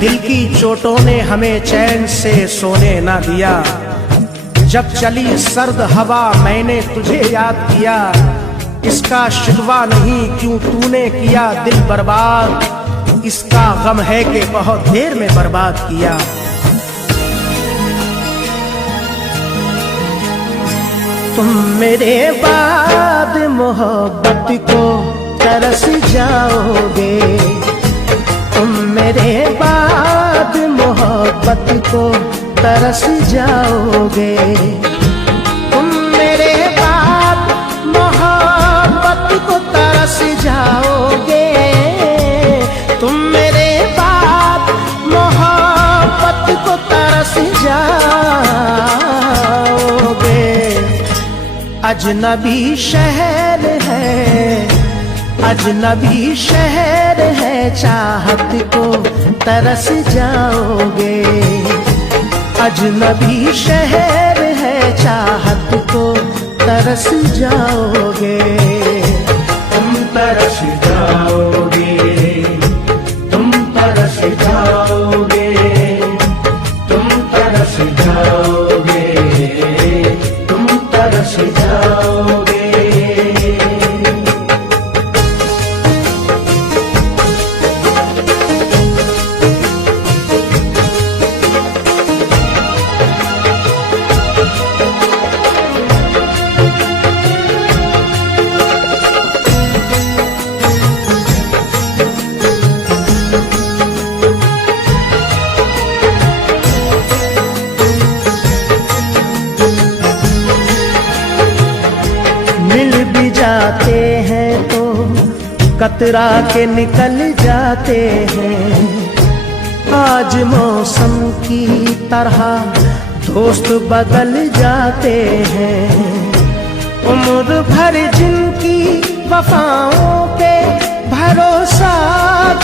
दिल की चोटों ने हमें चैन से सोने ना दिया। जब चली सर्द हवा मैंने तुझे याद किया। इसका शिकवा नहीं क्यों तूने किया दिल बर्बाद, इसका गम है कि बहुत देर में बर्बाद किया। तुम मेरे बाद मोहब्बत को तरस जाओगे, तुम मेरे बाद मोहब्बत को तरस जाओगे। तुम मेरे बाद मोहब्बत को तरस जाओगे, तुम मेरे बाद मोहब्बत को तरस जाओगे। अजनबी शहर है, अजनबी शहर है, चाहत को तरस जाओगे। अजनबी शहर है, चाहत को तरस जाओगे। तुम तरस जाओगे, तुम तरस जाओगे, तुम तरस जाओगे, तुम तरस जाओगे। मिल भी जाते हैं तो कतरा के निकल जाते हैं। आज मौसम की तरह दोस्त बदल जाते हैं। उम्र भर जिनकी वफाओं पे भरोसा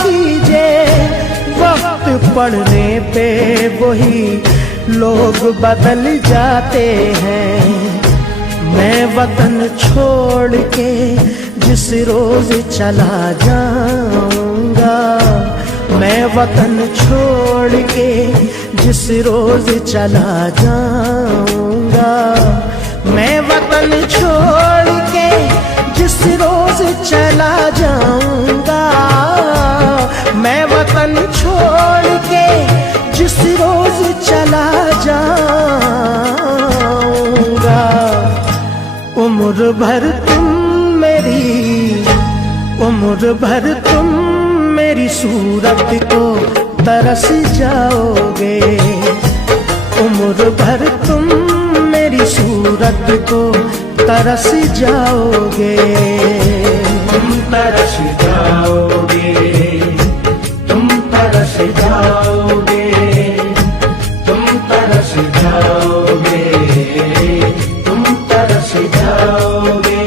कीजिए, वक्त पड़ने पे वही लोग बदल जाते हैं। मैं वतन छोड़ के जिस रोज चला जाऊंगा, मैं वतन छोड़ के जिस रोज चला जाऊंगा, मैं वतन छोड़ के जिस रोज चला जाऊंगा, मैं वतन छोड़ के जिस रोज चला जाऊंगा। उम्र भर तुम मेरी, उम्र भर तुम मेरी सूरत को तरस जाओगे। उम्र भर तुम मेरी सूरत को तरस जाओगे। तुम तरस जाओगे, तुम तरस जाओगे, तुम तरस जाओगे, तुम तरस जाओगे।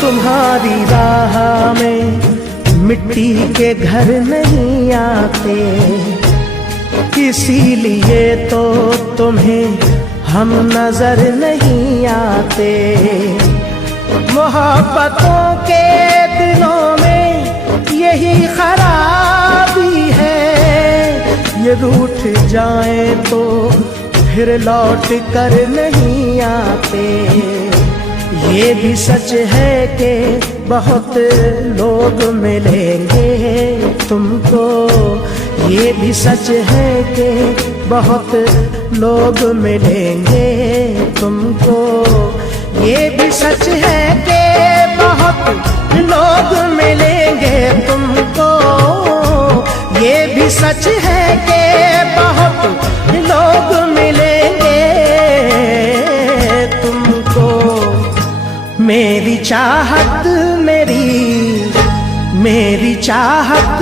तुम्हारी राह में मिट्टी के घर नहीं आते, इसीलिए तो तुम्हें हम नजर नहीं आते। मोहब्बतों के दिलों में यही खराबी है, ये रूठ जाए तो फिर लौट कर नहीं आते। ये भी सच है कि बहुत लोग मिलेंगे तुमको, ये भी सच है कि बहुत लोग मिलेंगे तुमको। ये भी सच है कि बहुत लोग मिलेंगे तुमको, ये भी सच है कि बहुत लोग मिलेंगे तुमको। मेरी चाहत मेरी चाहत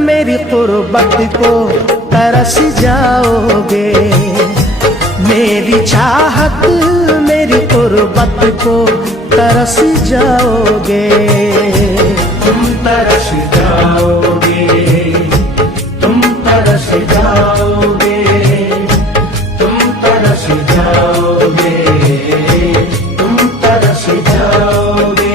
मेरी कुर्बत को तरस जाओगे। मेरी चाहत मेरी कुर्बत को तरस जाओगे। तुम तरस जाओगे, तुम तरस जाओगे, तुम तरस जाओगे, तुम तरस जाओगे।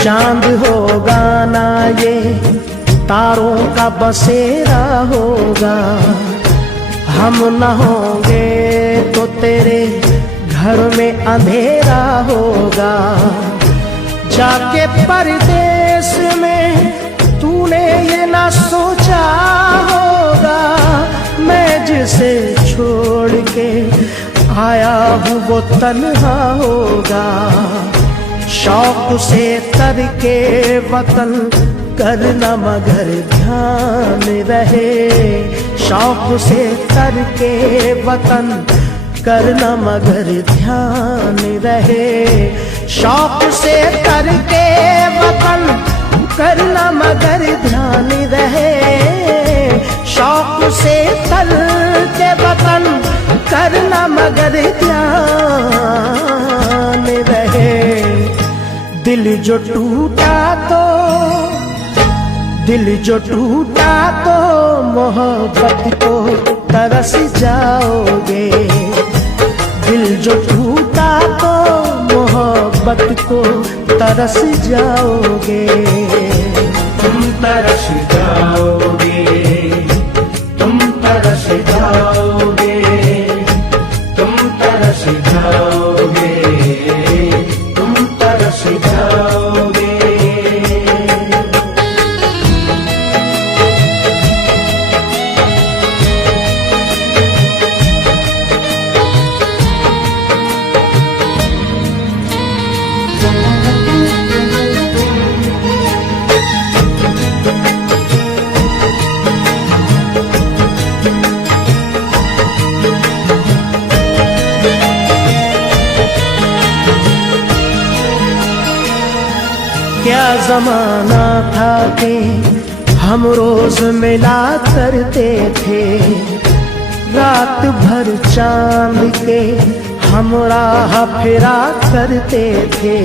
चांद होगा ना ये तारों का बसेरा होगा। हम न होंगे तो तेरे घर में अंधेरा होगा। जाके परदेश में तूने ये ना सोचा होगा, मैं जिसे छोड़ के आया हूँ वो तन्हा होगा। शौक से तरके वतन करना मगर ध्यान रहे। शौक से तरके वतन करना मगर ध्यान रहे। शौक से तरके वतन करना मगर ध्यान रहे। शौक से तरके वतन करना मगर ध्यान रहे। दिल जो टूटा तो, दिल जो टूटा तो मोहब्बत को तरस जाओगे। दिल जो टूटा तो मोहब्बत को तरस जाओगे। तुम तरस जाओगे, तुम तरस जाओगे, तुम तरस जाओगे, तुम तरस जाओगे। क्या जमाना था कि हम रोज मिला करते थे। रात भर चांद के हम राह फिरा करते थे।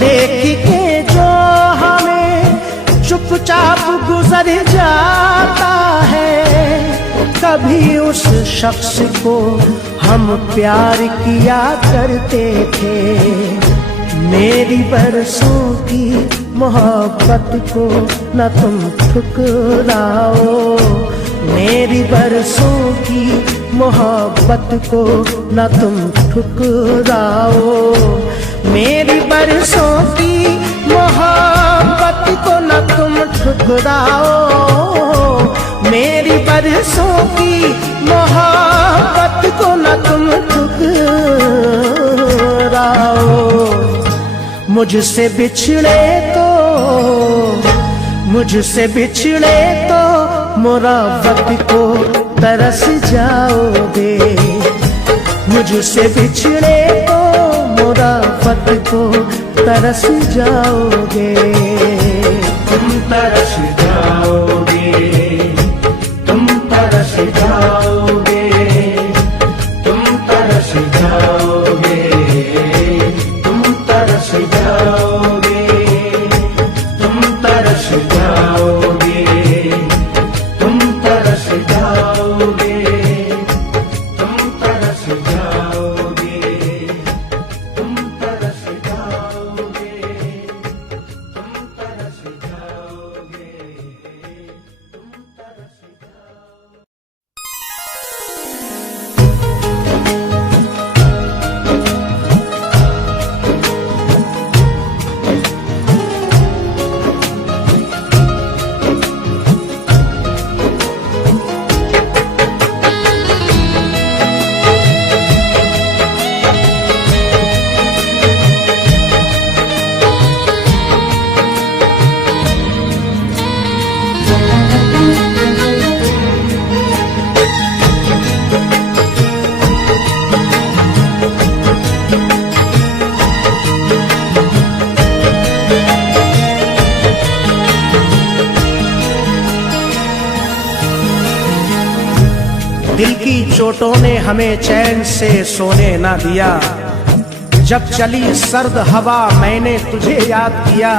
देख के जो हमें चुपचाप गुजर जाता है, कभी उस शख्स को हम प्यार किया करते थे। मेरी बरसों की मोहब्बत को न तुम ठुकराओ। मेरी बरसों की मोहब्बत को न तुम ठुकराओ। मेरी बरसों की मोहब्बत को न तुम ठुकराओ। मेरी बरसों की मोहब्बत को न तुम ठुकराओ। मुझसे बिछड़े तो, मुझसे बिछड़े तो मुरावत को तरस जाओगे। मुझसे बिछड़े तो मुरावत को तरस जाओगे। तुम तरस जाओगे, तुम तरस जाओगे, तुम तरस जाओगे, तुम तरस जाओगे, तुम तरस जाओगे, तुम तरस जाओगे, तुम तरस जाओगे, तुम तरस जाओगे, तुम तरस जाओगे, तुम तरस जाओगे। छोटों ने हमें चैन से सोने ना दिया। जब चली सर्द हवा मैंने तुझे याद किया।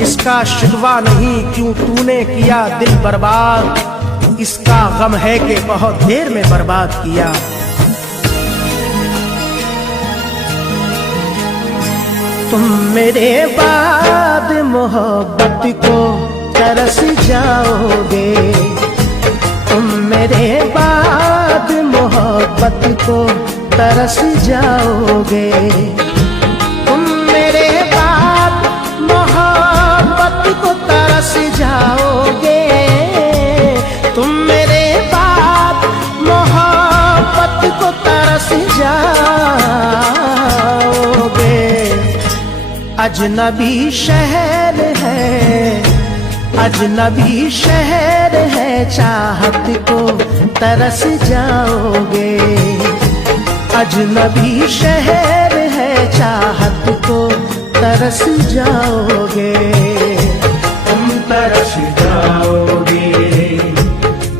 इसका शिकवा नहीं क्यों तूने किया दिल बर्बाद, इसका गम है कि बहुत देर में बर्बाद किया। तुम मेरे बाद मोहब्बत को तरस जाओगे, तुम मेरे बाद मोहब्बत को तरस जाओगे। तुम मेरे बाद मोहब्बत को तरस जाओगे, तुम मेरे बाद मोहब्बत को तरस जाओगे। अजनबी शहर है, अजनबी शहर है, चाहत को तरस जाओगे। अजनबी शहर है, चाहत को तरस जाओगे। तुम तरस जाओगे,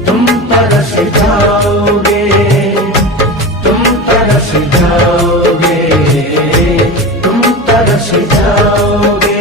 तुम तरस जाओगे, तुम तरस जाओगे, तुम तरस जाओगे।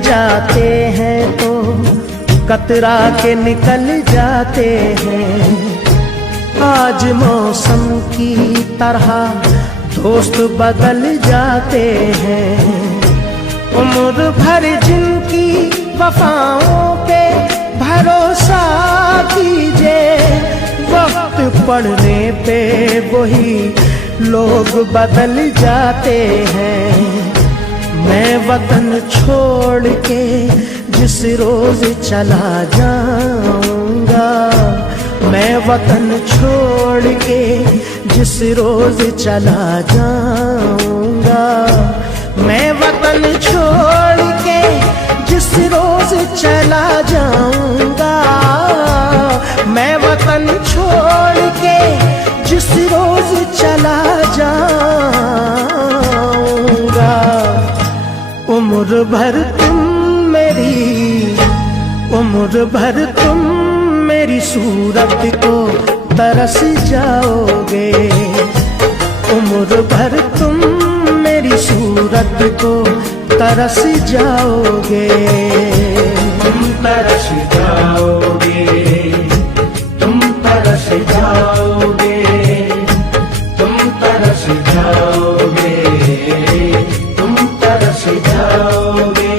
जाते हैं तो कतरा के निकल जाते हैं। आज मौसम की तरह दोस्त बदल जाते हैं। उम्र भर जिनकी वफाओं पे भरोसा कीजिए, वक्त पड़ने पे वही लोग बदल जाते हैं। मैं वतन छोड़ के जिस रोज चला जाऊंगा, मैं वतन छोड़ के जिस रोज चला जाऊंगा, मैं वतन छोड़ के जिस रोज चला जाऊंगा, मैं वतन छोड़ के जिस रोज चला जाऊंगा। उम्र भर तुम मेरी, उम्र भर तुम मेरी सूरत को तरस जाओगे। उम्र भर तुम मेरी सूरत को तरस जाओगे। तुम तरस जाओगे, तुम तरस जाओगे, तुम तरस जाओगे, तुम तरस जाओगे।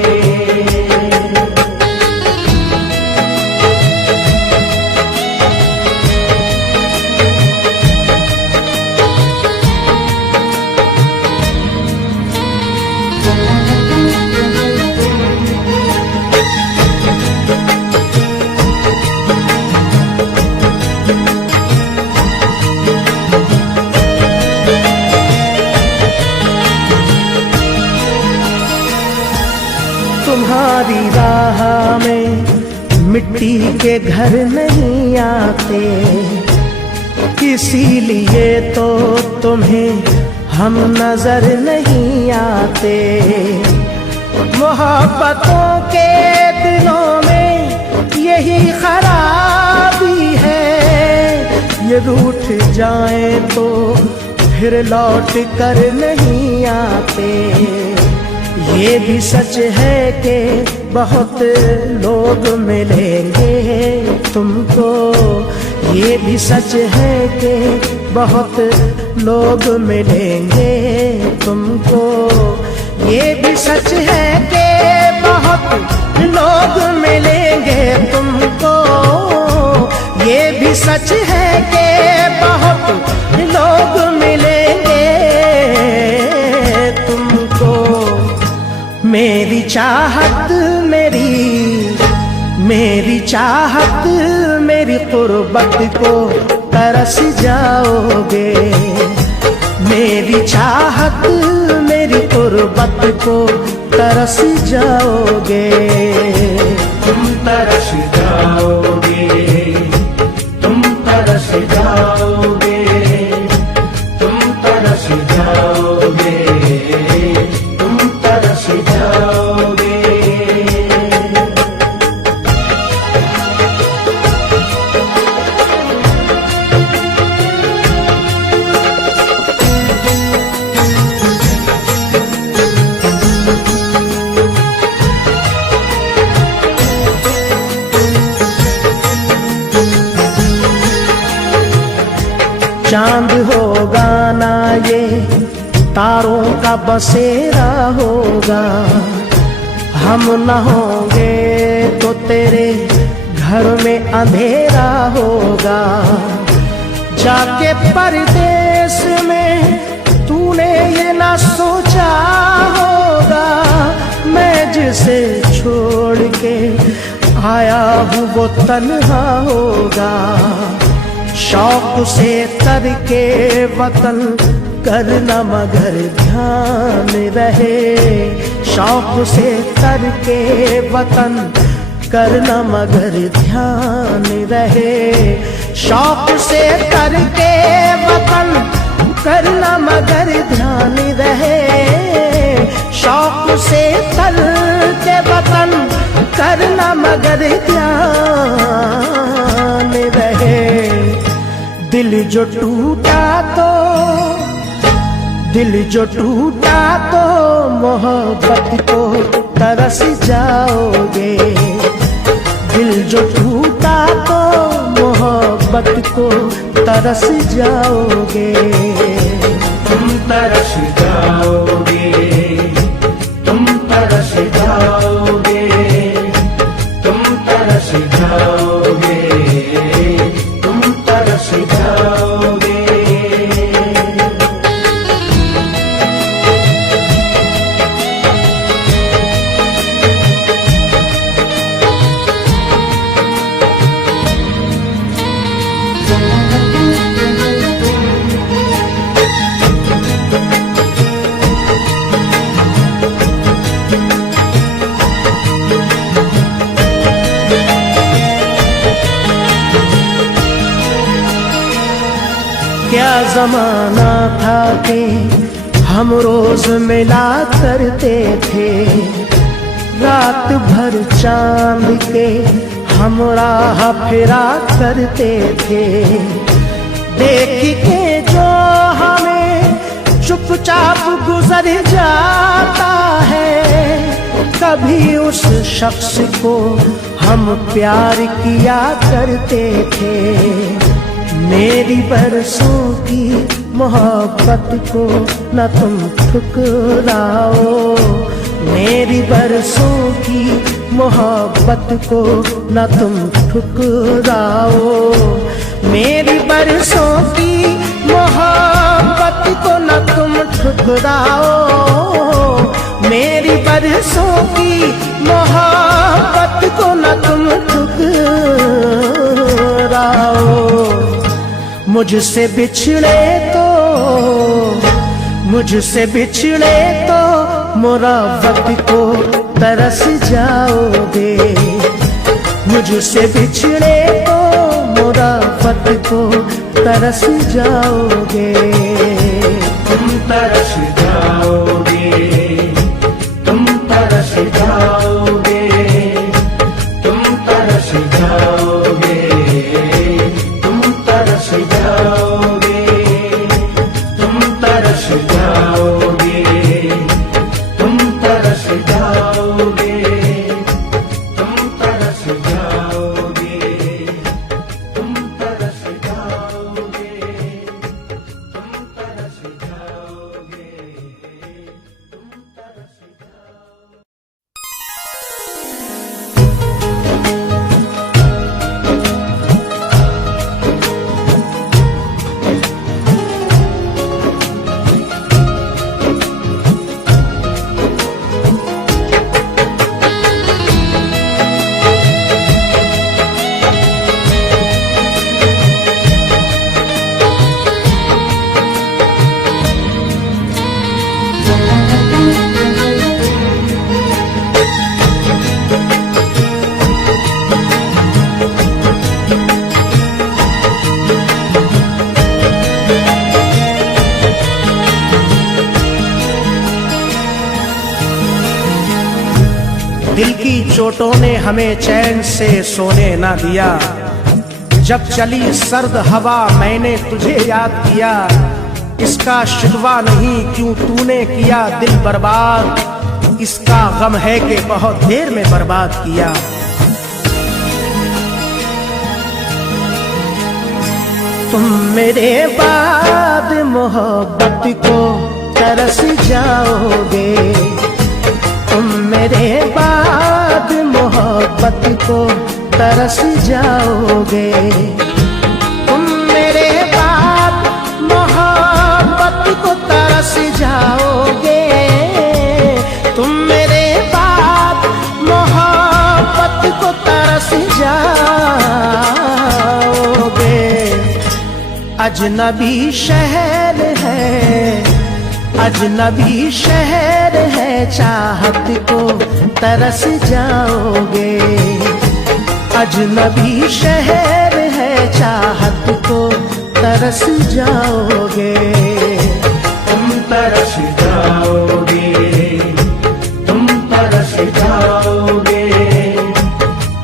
तुम्हारी राह में मिट्टी के घर नहीं आते, इसीलिए तो तुम्हें हम नजर नहीं आते। मोहब्बतों के दिलों में यही खराबी है, ये रूठ जाए तो फिर लौट कर नहीं आते। ये भी सच है कि बहुत लोग मिलेंगे तुमको, ये भी सच है कि बहुत लोग मिलेंगे तुमको। ये भी सच है कि बहुत लोग मिलेंगे तुमको। ये भी सच है कि बहुत लोग मिलेंगे तुमको। मेरी चाहत मेरी चाहत मेरी कुर्बत को तरस जाओगे। मेरी चाहत मेरी कुर्बत को तरस जाओगे। तुम तरस जाओगे, तुम तरस जाओगे, तुम तरस जाओगे, तुम तरस जाओगे। चांद होगा ना ये तारों का बसेरा होगा। हम न होंगे तो तेरे घर में अंधेरा होगा। जाके परदेस में तूने ये ना सोचा होगा, मैं जिसे छोड़ के आया हूँ वो तन्हा होगा। शौक से तर के वतन करना मगर ध्यान रहे। शौक से तर के वतन करना मगर ध्यान रहे। शौक से तर के वतन करना मगर ध्यान रहे। शौक से तर के वतन करना मगर ध्यान रहे। दिल जो टूटा तो मोहब्बत को तरस जाओगे। दिल जो टूटा तो मोहब्बत को तरस जाओगे। तुम तरस जाओगे, तुम तरस जाओगे, तुम तरस जाओगे, तुम तरस जाओगे। क्या जमाना था कि हम रोज मिला करते थे। रात भर चांद के हम राह फिरा करते थे। देख के जो हमें चुपचाप गुजर जाता है, कभी उस शख्स को हम प्यार किया करते थे। मेरी बरसों की मोहब्बत को न तुम ठुकराओ। मेरी बरसों की मोहब्बत को न तुम ठुकराओ। मेरी बरसों की मोहब्बत को न तुम ठुकराओ। मेरी बरसों की मोहब्बत को न तुम ठुकराओ। मुझसे बिछड़े तो मुरावत को तरस जाओगे। मुझसे बिछड़े तो मुरावत को तरस जाओगे। तुम तरस जाओगे, तुम तरस जाओगे, तुम तरस जाओगे, तुम तरस जाओगे, तुम तरस जाओगे, तुम तरस जाओगे, तुम तरस जाओगे, तुम तरस जाओगे, तुम तरस जाओगे। दिल की चोटों ने हमें चैन से सोने ना दिया। जब चली सर्द हवा मैंने तुझे याद किया। इसका शिकवा नहीं क्यों तूने किया दिल बर्बाद, इसका गम है कि बहुत देर में बर्बाद किया। तुम मेरे बाद मोहब्बत को तरस जाओगे, तुम मेरे बाद मोहब्बत को तरस जाओगे। तुम मेरे बाद मोहब्बत को तरस जाओगे, तुम मेरे बाद मोहब्बत को तरस जाओगे। अजनबी शहर है, अजनबी शहर है, चाहत को तरस जाओगे। अजनबी शहर है, चाहत को तरस जाओगे। तुम तरस जाओगे, तुम तरस जाओगे,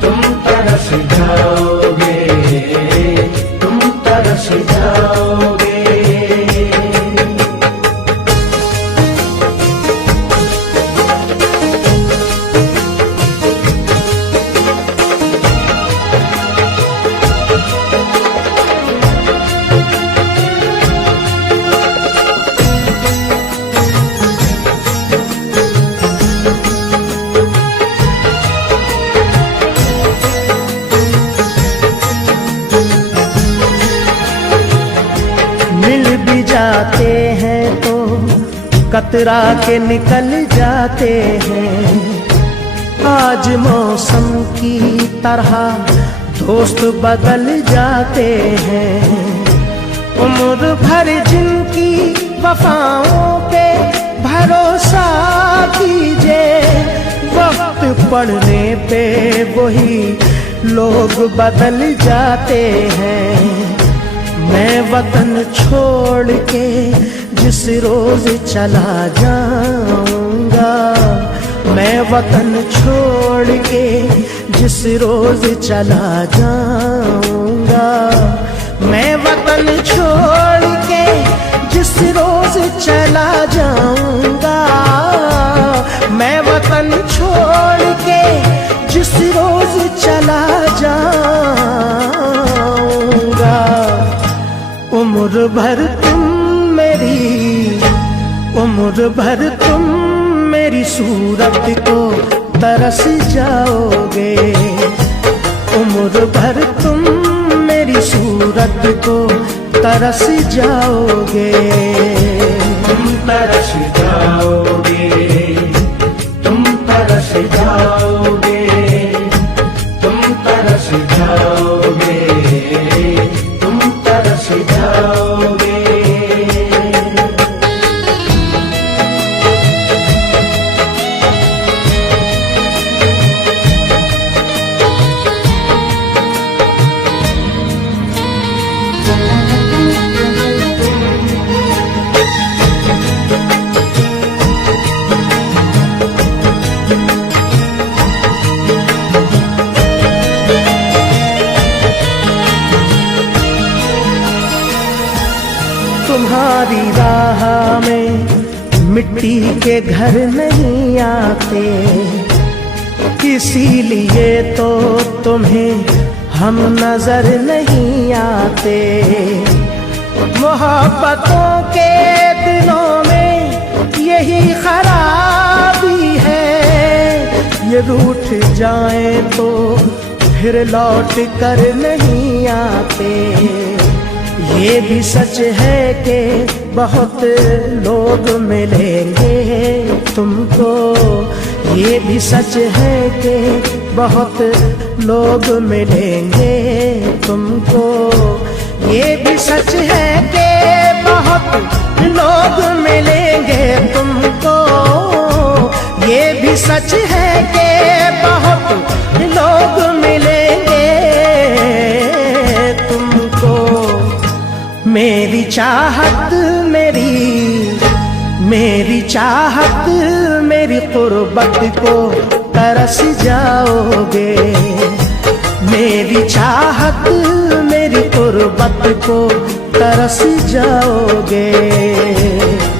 तुम तरस जाओगे, तुम तरस जाओगे। मिल भी जाते हैं तो कतरा के निकल जाते हैं। आज मौसम की तरह दोस्त बदल जाते हैं। उम्र भर जिनकी वफाओं पे भरोसा कीजिए, वक्त पड़ने पे वही लोग बदल जाते हैं। मैं वतन छोड़ के जिस रोज चला जाऊंगा, मैं वतन छोड़ के जिस रोज चला जाऊंगा, मैं वतन छोड़ के जिस रोज चला जाऊंगा, मैं वतन छोड़ के जिस रोज चला जाऊंगा। उम्र भर तुम मेरी, उम्र भर तुम मेरी सूरत को तरस जाओगे। उम्र भर तुम मेरी सूरत को तरस जाओगे। तुम तरस जाओगे, तुम तरस जाओगे, तुम तरस जाओगे, तुम तरस जाओगे। तुम्हारी राह में मिट्टी के घर नहीं आते, इसीलिए तो तुम्हें हम नजर नहीं आते। मोहब्बतों के दिलों में यही खराबी है, ये रूठ जाए तो फिर लौट कर नहीं आते। ये भी सच है कि बहुत लोग मिलेंगे तुमको, ये भी सच है कि बहुत लोग मिलेंगे तुमको। ये भी सच है कि बहुत लोग मिलेंगे तुमको। ये भी सच है कि बहुत लोग मिलेंगे तुमको। मेरी चाहत मेरी चाहत मेरी कुर्बत को तरस जाओगे। मेरी चाहत मेरी कुर्बत को तरस जाओगे।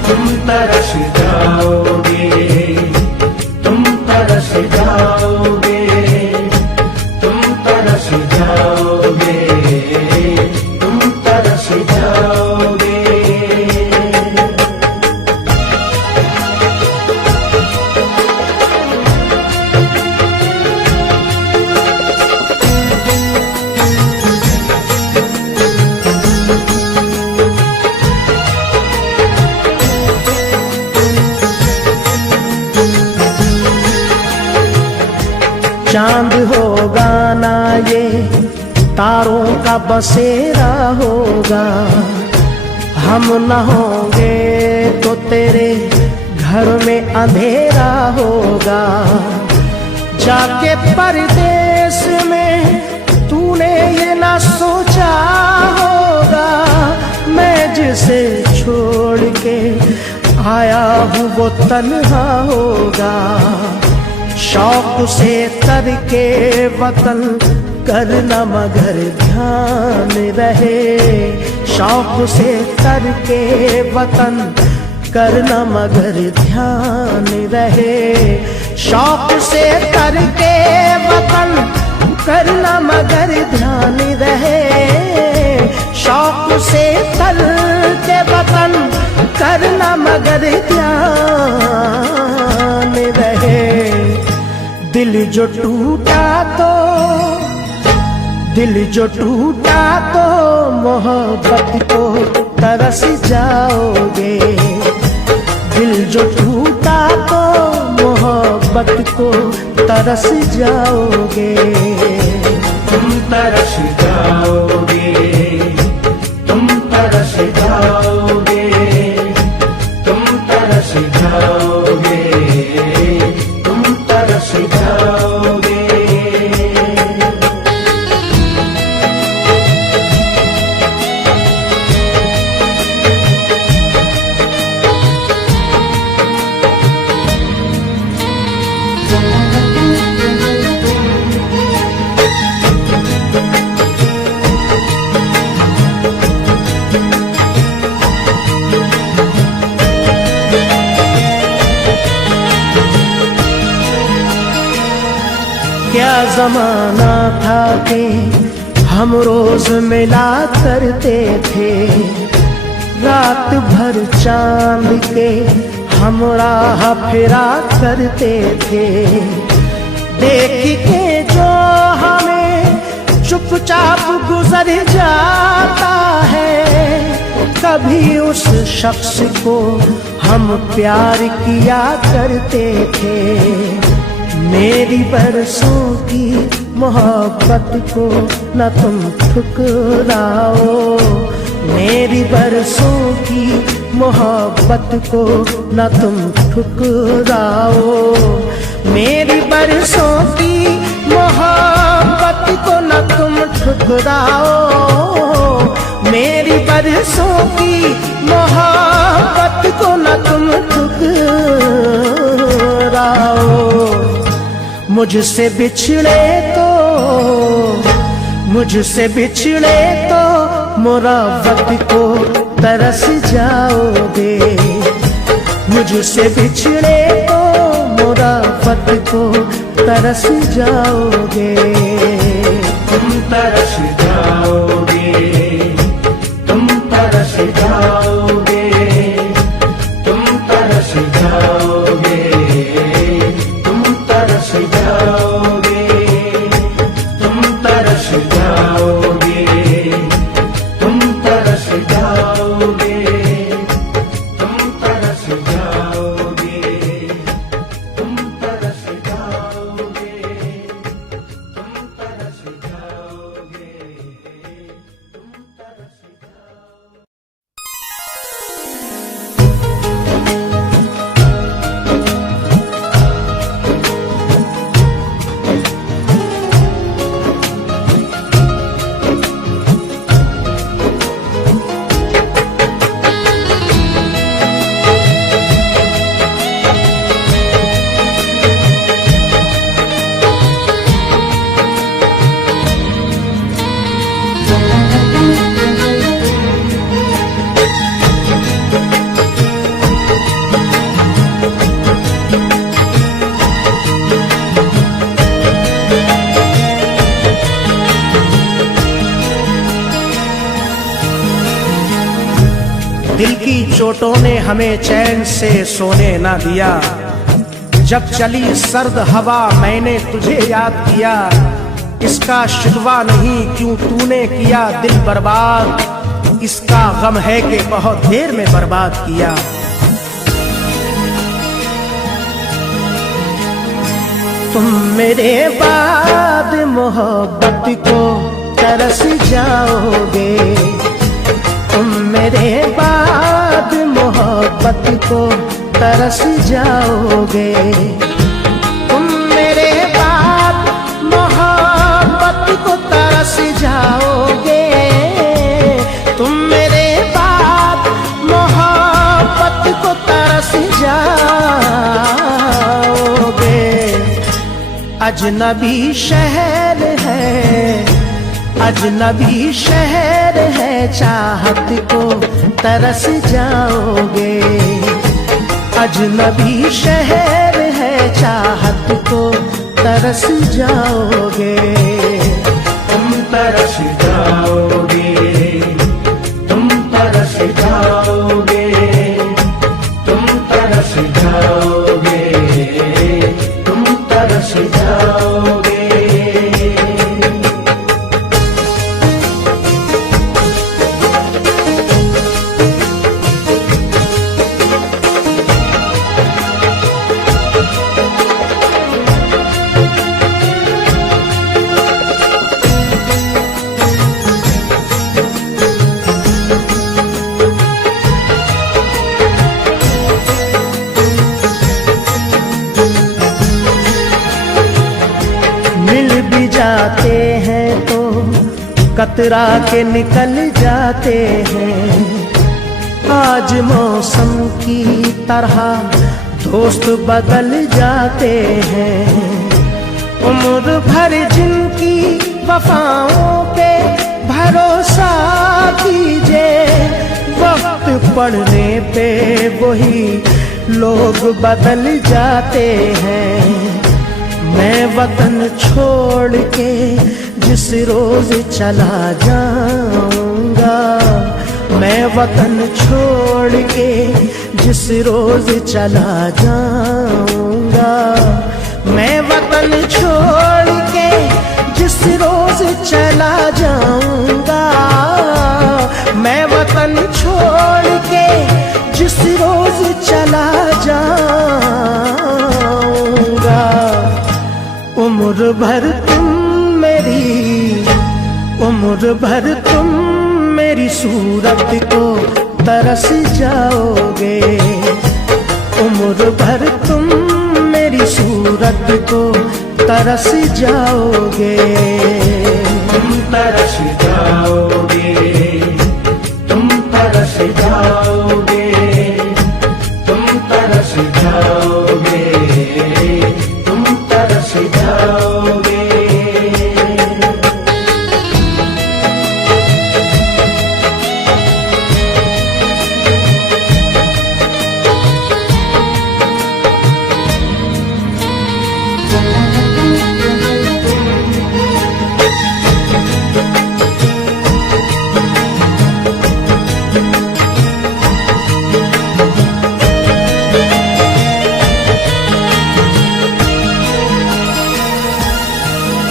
तुम तरस जाओगे, तुम तरस जाओगे, तुम तरस जाओगे, तुम तरस जाओगे। चांद होगा ना ये तारों का बसेरा होगा। हम न होंगे तो तेरे घर में अंधेरा होगा। जाके परदेश में तूने ये ना सोचा होगा, मैं जिसे छोड़ के आया हूँ वो तन्हा होगा। शौक से करके वतन करना मगर ध्यान रहे। शौक से करके वतन करना मगर ध्यान रहे। शौक से करके वतन करना मगर ध्यान रहे। शौक से करके वतन करना मगर ध्यान रहे। दिल जो टूटा तो मोहब्बत को तरस जाओगे। दिल जो टूटा तो मोहब्बत को तरस जाओगे। तुम तरस जाओगे, तुम तरस जाओगे, तुम तरस जाओगे, तुम तरस जाओगे। क्या जमाना था कि हम रोज मिला करते थे। रात भर चांद के हम राह फिरा करते थे। देख के जो हमें चुपचाप गुजर जाता है, कभी उस शख्स को हम प्यार किया करते थे। मेरी बरसों की मोहब्बत को न तुम ठुकराओ। मेरी बरसों की मोहब्बत को न तुम ठुकराओ। मेरी बरसों की मोहब्बत को न तुम ठुकराओ। मेरी बरसों की मोहब्बत को न तुम ठुकराओ। मुझसे बिछड़े तो मुरावत को तरस जाओगे। मुझसे बिछड़े तो मुरावत को तरस जाओगे। तुम तरस जाओगे, तुम तरस जाओगे, तुम तरस जाओगे, तुम तरस जाओगे, तुम तरस जाओगे, तुम तरस जाओगे, तुम तरस जाओगे, तुम तरस जाओगे, तुम तरस जाओगे, तुम तरस जाओगे। चोटों ने हमें चैन से सोने ना दिया। जब चली सर्द हवा मैंने तुझे याद किया। इसका शिकवा नहीं क्यों तूने किया दिल बर्बाद, इसका गम है कि बहुत देर में बर्बाद किया। तुम मेरे बाद मोहब्बत को तरस जाओगे, तुम मेरे बाद मोहब्बत को तरस जाओगे। तुम मेरे बाद मोहब्बत को तरस जाओगे, तुम मेरे बाद मोहब्बत को तरस जाओगे। अजनबी शहर है, अजनबी शहर है, चाहत को तरस जाओगे। अजनबी शहर है, चाहत को तरस जाओगे। तुम तरस जाओगे, तुम तरस जाओगे, तुम तरस जाओगे, तुम तरस जाओगे। जाते हैं तो कतरा के निकल जाते हैं। आज मौसम की तरह दोस्त बदल जाते हैं। उम्र भर जिनकी वफाओं पे भरोसा कीजिए, वक्त पड़ने पे वही लोग बदल जाते हैं। मैं वतन छोड़ के जिस रोज चला जाऊंगा, मैं वतन छोड़ के जिस रोज चला जाऊंगा, मैं वतन छोड़ के जिस रोज चला जाऊंगा, मैं वतन छोड़ के जिस रोज चला जाऊंगा। उम्र भर तुम मेरी, उम्र भर तुम मेरी सूरत को तरस जाओगे। उम्र भर तुम मेरी सूरत को तरस जाओगे। तुम तरस जाओगे, तुम तरस जाओगे, तुम तरस जाओगे, तुम तरस जाओगे।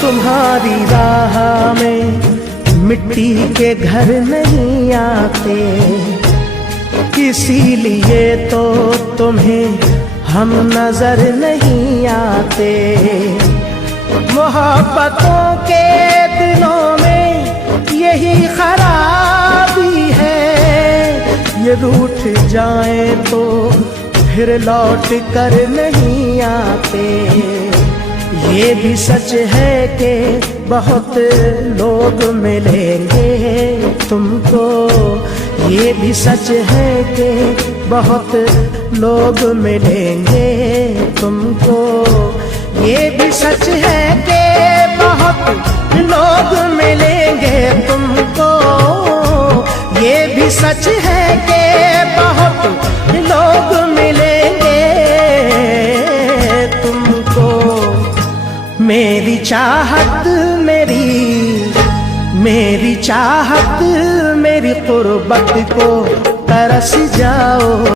तुम्हारी राह में मिट्टी के घर नहीं आते, इसीलिए तो तुम्हें हम नजर नहीं आते। मोहब्बतों के दिलों में यही खराबी है, ये रूठ जाए तो फिर लौट कर नहीं आते। ये भी सच है कि बहुत लोग मिलेंगे तुमको, ये भी सच है कि बहुत लोग मिलेंगे तुमको। ये भी सच है कि बहुत लोग मिलेंगे तुमको। ये भी सच है कि बहुत लोग मिलेंगे तुमको। मेरी चाहत मेरी चाहत मेरी कुर्बत को तरस जाओ।